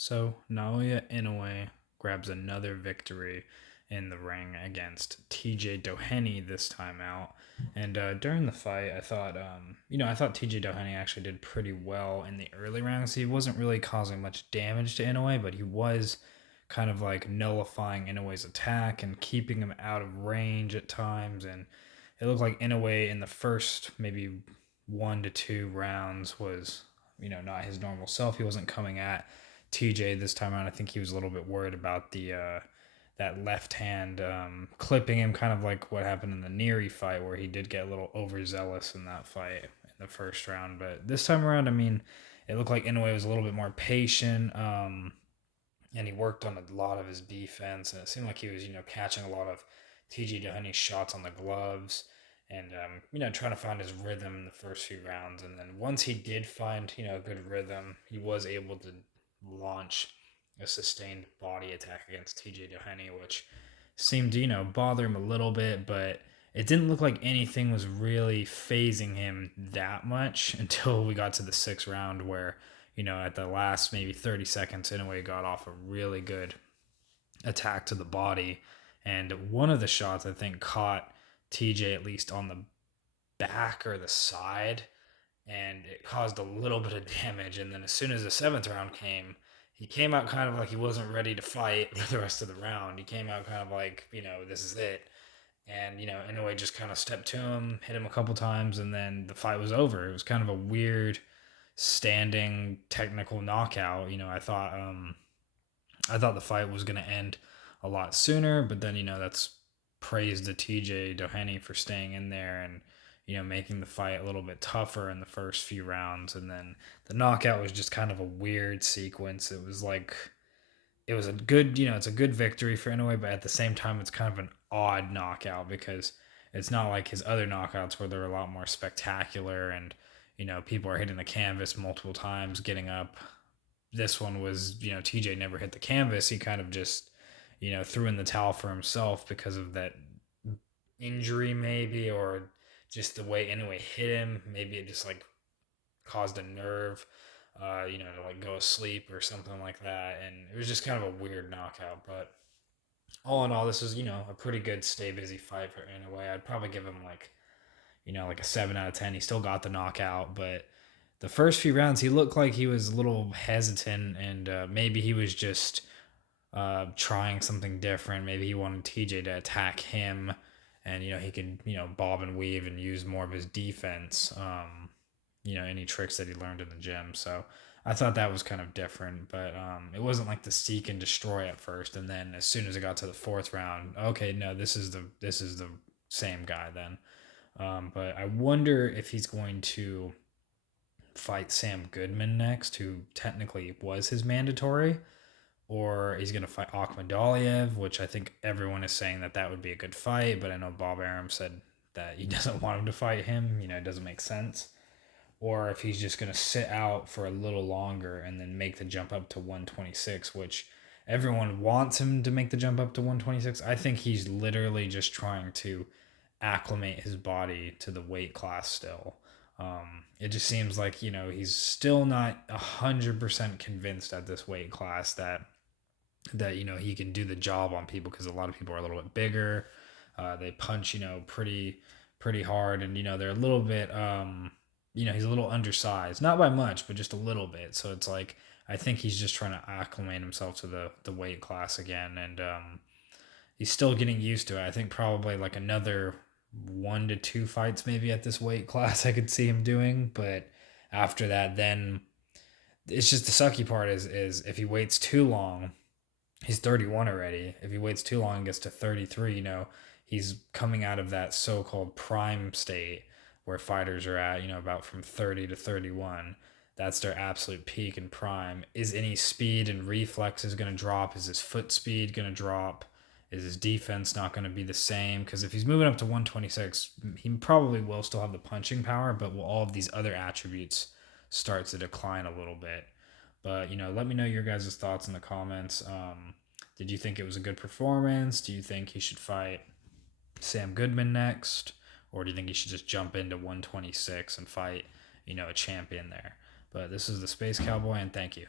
So Naoya Inoue grabs another victory in the ring against TJ Doheny this time out. And during the fight, I thought TJ Doheny actually did pretty well in the early rounds. He wasn't really causing much damage to Inoue, but he was kind of like nullifying Inoue's attack and keeping him out of range at times. And it looked like Inoue in the first maybe 1 to 2 rounds was, not his normal self. He wasn't coming at TJ this time around. I think he was a little bit worried about the that left hand clipping him, kind of like what happened in the Neary fight, where he did get a little overzealous in that fight in the first round. But this time around, I mean, it looked like Inoue was a little bit more patient, and he worked on a lot of his defense, and it seemed like he was, catching a lot of TJ Doheny's shots on the gloves. And trying to find his rhythm in the first few rounds, and then once he did find a good rhythm, he was able to launch a sustained body attack against TJ Doheny, which seemed to, bother him a little bit, but it didn't look like anything was really phasing him that much until we got to the sixth round where, at the last maybe 30 seconds, Inoue got off a really good attack to the body. And one of the shots, I think, caught TJ at least on the back or the side, and it caused a little bit of damage. And then as soon as the seventh round came, he came out kind of like he wasn't ready to fight for the rest of the round. He came out kind of like, this is it. And, Inoue just kind of stepped to him, hit him a couple times, and then the fight was over. It was kind of a weird standing technical knockout. I thought the fight was going to end a lot sooner, but then, that's praise to TJ Doheny for staying in there and, making the fight a little bit tougher in the first few rounds. And then the knockout was just kind of a weird sequence. It was like, it was a good, it's a good victory for Inoue, but at the same time, it's kind of an odd knockout because it's not like his other knockouts where they're a lot more spectacular and, people are hitting the canvas multiple times, getting up. This one was, TJ never hit the canvas. He kind of just, threw in the towel for himself because of that injury, maybe, or just the way Inoue hit him. Maybe it just like caused a nerve, to like go asleep or something like that. And it was just kind of a weird knockout. But all in all, this was, a pretty good stay busy fight for Inoue. I'd probably give him like, like a 7 out of 10. He still got the knockout, but the first few rounds, he looked like he was a little hesitant, and maybe he was just trying something different. Maybe he wanted TJ to attack him, and he could bob and weave and use more of his defense. Any tricks that he learned in the gym. So I thought that was kind of different, but it wasn't like the seek and destroy at first, and then as soon as it got to the fourth round, okay, no, this is the same guy then. But I wonder if he's going to fight Sam Goodman next, who technically was his mandatory, or he's going to fight Akhmadaliev, which I think everyone is saying that would be a good fight, but I know Bob Arum said that he doesn't want him to fight him. It doesn't make sense. Or if he's just going to sit out for a little longer and then make the jump up to 126, which everyone wants him to make the jump up to 126. I think he's literally just trying to acclimate his body to the weight class still. It just seems like, he's still not 100% convinced at this weight class that he can do the job on people, because a lot of people are a little bit bigger. They punch, pretty hard, and they're a little bit he's a little undersized, not by much, but just a little bit. So it's like, I think he's just trying to acclimate himself to the weight class again, and he's still getting used to it. I think probably like another 1 to 2 fights maybe at this weight class I could see him doing, but after that, then it's just the sucky part is if he waits too long. He's 31 already. If he waits too long and gets to 33, he's coming out of that so-called prime state where fighters are at, about from 30 to 31. That's their absolute peak and prime. Is any speed and reflexes going to drop? Is his foot speed going to drop? Is his defense not going to be the same? Because if he's moving up to 126, he probably will still have the punching power, but will all of these other attributes start to decline a little bit? But, let me know your guys' thoughts in the comments. Did you think it was a good performance? Do you think he should fight Sam Goodman next? Or do you think he should just jump into 126 and fight, a champion there? But this is the Space Cowboy, and thank you.